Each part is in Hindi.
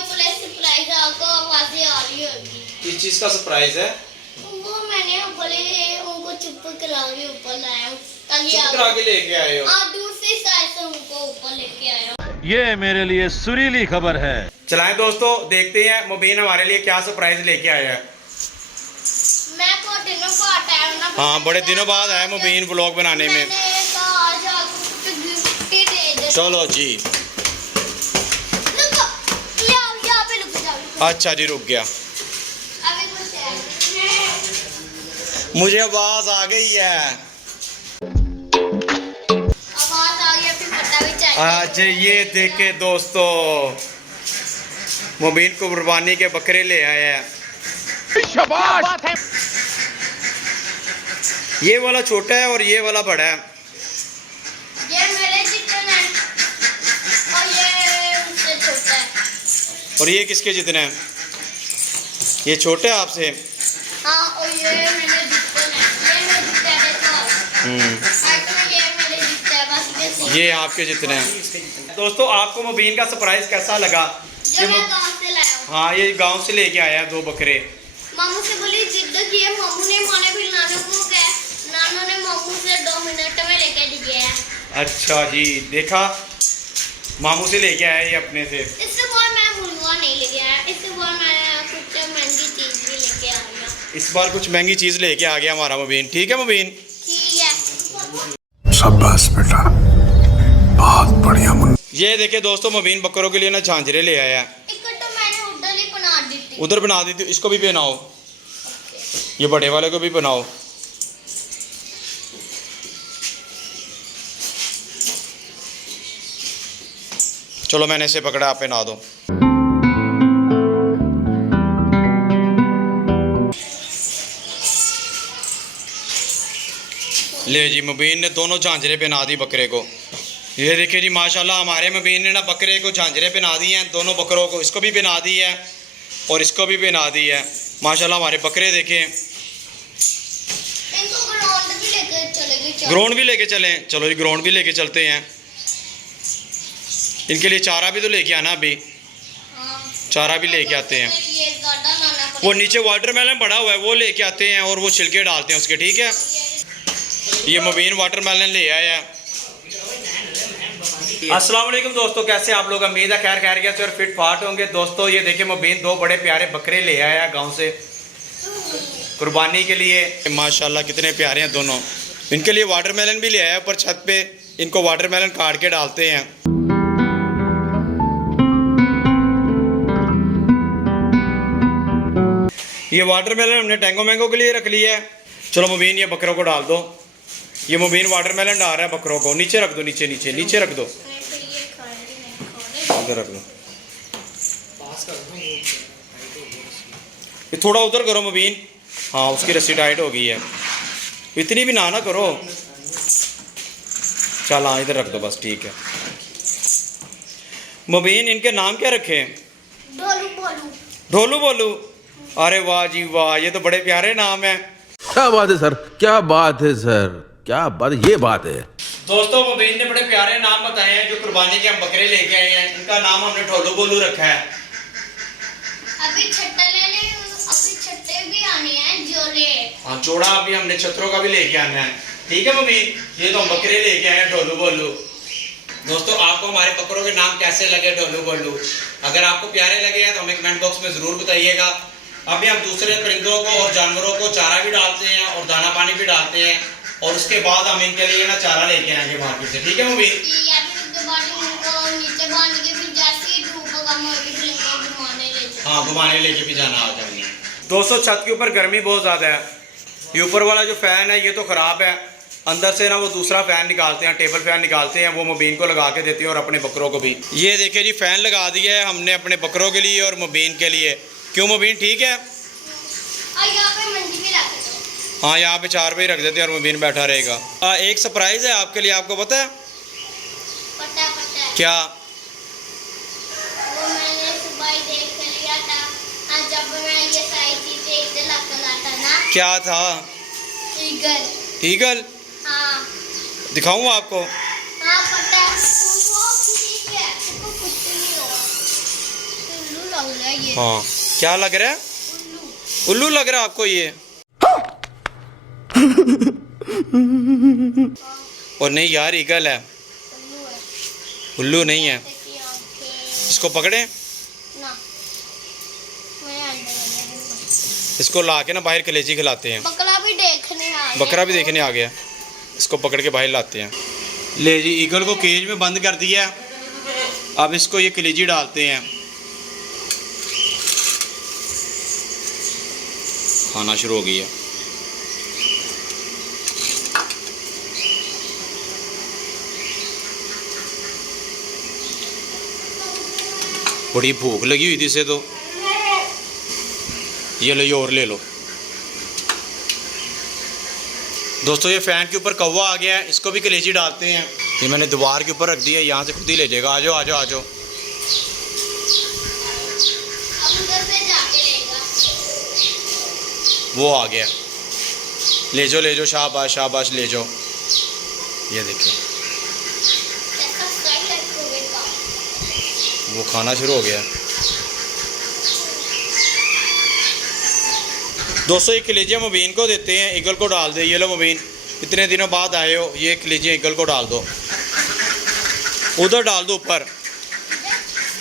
ऊपर सरप्राइज आपको आवाजें आ रही होगी। किस चीज का सरप्राइज है? वो मैंने ऊपर उनको चुप करा के ऊपर लाया ताकि चुप करा के लेके आए हो? आप दूसरी साइड से उनको ऊपर लेके आए हो। ये मेरे लिए सुरीली खबर है। चलाएं दोस्तों, देखते हैं मुबीन हमारे लिए क्या सरप्राइज लेके आया है। मैं को दिनों बाद आया ना। हाँ, बड़े दिनों बाद आया मुबीन व्लॉग बनाने में। मैंने कहा आज आपको गिफ्ट ही दे दे। चलो जी। रुको, यहाँ पे रुक जाओ। अच्छा जी, रुक गया। अभी कुछ है। मुझे आवाज आ गई है। आवाज आ गई, फिर पता भी चाहिए। आज ये देखे दोस्तों, मुबीन को कुर्बानी के बकरे ले आया है। शाबाश। ये वाला छोटा है और ये वाला बड़ा है। ये मेरे चिकन है और ये उससे छोटा है। और ये किसके जितने हैं? ये छोटे है आपसे? हाँ, और ये मेरे चिकन है। ये मेरे जितना है तो ये मेरे जितना है, बस ये ये आपके जितने हैं। दोस्तों, आपको मुबीन का सरप्राइज कैसा लगा? जो मैं गांव से लाया हूँ। हाँ, ये गांव से लेके आया है 2 बकरे। मामू से बोली जिद की है, मामू ने माने, फिर नानू को गए, नानू ने मामू से 2 मिनट में लेके दिया है। अच्छा जी, देखा, मामू से लेके आया ये अपने से। इससे बार मैं मुर्गा नहीं लेके आया, इससे बार मैं कुछ महंगी चीज भी लेके आ गया। इस बार कुछ महंगी चीज लेके आ गया हमारा मुबीन। ठीक है मुबीन? ठीक है। शाबाश बेटा, बहुत बढ़िया मुन्ना। ये देखिए दोस्तों, मुबीन बकरों के लिए ना झांझरे ले आया। एक तो मैंने उधर ही बना दी थी। उधर बना दी थी, इसको भी पहनाओ। ये बड़े वाले को भी बनाओ। चलो, मैंने इसे पकड़ा, आप पहना दो। ले जी, मुबीन ने दोनों झांझरे पहना दी बकरे को। ये देखिए जी, माशाल्लाह हमारे मुबीन ने ना बकरे को झांझरे पहना दी हैं, दोनों बकरों को। इसको भी पहना दी है और इसको भी पहना दी है। माशाल्लाह हमारे बकरे देखें। इनको ग्राउंड भी लेके चलेगी। ग्राउंड भी लेके चलें? चलो जी, ग्राउंड भी लेके चलते हैं। इनके लिए चारा भी तो लेके आना अभी। हाँ। चारा भी लेके आते हैं। ये गार्डन लाना पड़ेगा। वो नीचे वाटरमेलन पड़ा हुआ है, वो लेके आते हैं और वो छिलके डालते हैं उसके। ठीक है, ये मुबीन वाटरमेलन ले आया है। अस्सलाम वालेकुम दोस्तों, कैसे आप लोग? उम्मीद है खैर खैरियत से और फिट फाट होंगे। दोस्तों, ये देखिए मुबीन 2 बड़े प्यारे बकरे ले आया है गांव से कुर्बानी के लिए। माशाल्लाह कितने प्यारे हैं दोनों। इनके लिए वाटरमेलन भी ले आया ऊपर छत पे। इनको वाटरमेलन काट के डालते हैं। ये वाटरमेलन हमने टैंगो मैंगो के लिए रख लिया है। चलो मुबीन, ये बकरों को डाल दो। ये मुबीन वाटरमेलन डाल रहा है बकरों को। नीचे रख दो, नीचे नीचे नीचे रख दो, इधर रख दो। ये थोड़ा उधर करो मुबीन। हाँ, उसकी रस्सी टाइट हो गई है। इतनी भी ना करो। चल हाँ, इधर रख दो बस, ठीक है। मुबीन, इनके नाम क्या रखे? ढोलू बोलू। ढोलू बोलू। अरे वाह जी वाह, ये तो बड़े प्यारे नाम हैं। क्या बात है सर, क्या बात है सर, क्या बात, ये बात है। दोस्तों, मुबीन ने बड़े प्यारे नाम बताए हैं जो कुर्बानी के हम बकरे लेके आए हैं। इनका नाम हमने ढोलू बोलू रखा है। अभी छट्टे भी आने हैं जोड़े। हाँ, जोड़ा अभी हमने छतरों का भी लेके आना है। ठीक है मुबीन, ये तो हम बकरे लेके आए हैं ढोलू बोलू। दोस्तों, आपको हमारे बकरों के नाम कैसे लगे ढोलू बोलू? अगर आपको प्यारे लगे हैं तो हमें कमेंट बॉक्स में ज़रूर बताइएगा। अभी हम दूसरे परिंदों को और जानवरों को चारा भी डालते हैं और दाना पानी भी डालते हैं, और उसके बाद हम इनके लिए ना चारा लेके आएंगे मार्केट से। ठीक है मुबीन? हाँ, घुमाने लेके भी जाना आ जाएंगे। दोस्तों, छत के ऊपर गर्मी बहुत ज़्यादा है। ये ऊपर वाला जो फ़ैन है ये तो ख़राब है। अंदर से ना वो दूसरा फ़ैन निकालते हैं, टेबल फ़ैन निकालते हैं, वो मुबीन को लगा के देते हैं और अपने बकरों को भी। ये देखिए जी, फ़ैन लगा दिया है हमने अपने बकरों के लिए और मुबीन के लिए। क्यों मुबीन, ठीक है? हाँ, यहाँ पे 4 पे ही रख देते हैं और मुबीन बैठा रहेगा। एक सरप्राइज़ है आपके लिए, आपको पता है? पता है। क्या? वो मैंने सुबह ही देख लिया था जब मैं ये सारी चीजें इधर लाता ना। क्या था? ईगल। ईगल? हाँ। दिखाऊँ आपको? हाँ, पता है। वो ठीक है, उसको कुछ नहीं हुआ। लग रहा है ये हाँ क्या लग रहा है? उल्लू लग रहा है आपको ये? और नहीं यार ईगल है, उल्लू है। उल्लू नहीं है। देखिए आंखें इसको पकड़े, ना मैं अंदर गया। इसको ला के ना बाहर कलेजी खिलाते हैं। बकरा भी देखने आ गया। बकरा भी देखने आ गया, इसको पकड़ के बाहर लाते हैं। ले जी ईगल को केज में बंद कर दिया, अब इसको ये कलेजी डालते हैं। खाना शुरू हो गया। बड़ी भूख लगी हुई थी इसे तो। ये लो, ये और ले लो। दोस्तों ये फैन के ऊपर कौवा आ गया है, इसको भी कलेजी डालते हैं। ये मैंने दीवार के ऊपर रख दिया, यहाँ से खुद ही ले जाएगा। आ जाओ आ जाओ आ जाओ। अब उधर से जाके लेगा। वो आ गया, ले जाओ शाबाश शाबाश ले जाओ। ये देखिए ऐसा सही लगेगा। वो खाना शुरू हो गया। दोस्तों ये कलेजियाँ मुबीन को देते हैं, ईगल को डाल दे। ये लो मुबीन, इतने दिनों बाद आए हो, ये कलेजियाँ ईगल को डाल दो। उधर डाल दो, ऊपर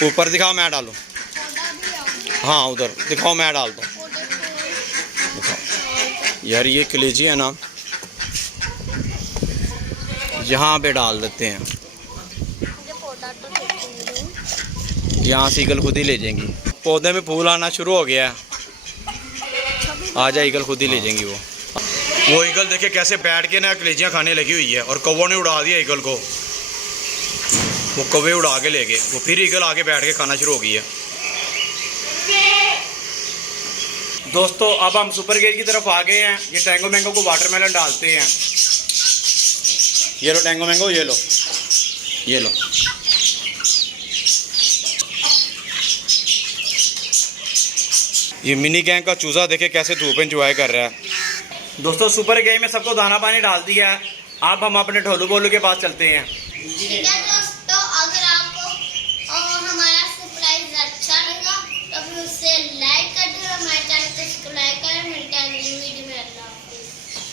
ऊपर दिखाओ, मैं डालूँ। पौधा भी आ हाँ उधर दिखाओ, मैं डाल दूँ। यार ये कलेजी है ना, यहाँ पे डाल देते हैं। पौधा तो देखूंगी। यहाँ से ईगल खुद ही ले जाएंगी। पौधे में फूल आना शुरू हो गया है, आ जा ईगल खुद ही ले जाएंगी। वो ईगल देखे कैसे बैठ के ना कलेजियाँ खाने लगी हुई है, और कौवों ने उड़ा दिया ईगल को। वो कौवे उड़ा के ले गए, वो फिर ईगल आके बैठ के खाना शुरू हो गई है। दोस्तों अब हम सुपर गेज की तरफ आ गए हैं। ये टैंगो मैंगो को वाटरमेलन डालते हैं। ये लो टैंगो मैंगो, ये लो ये लो। ये मिनी गैंग का चूजा देखे कैसे धूप एंजॉय कर रहा है। दोस्तों सुपर गेज में सबको दाना पानी डाल दिया है। अब हम अपने ढोलू बोलू के पास चलते हैं। ठीक है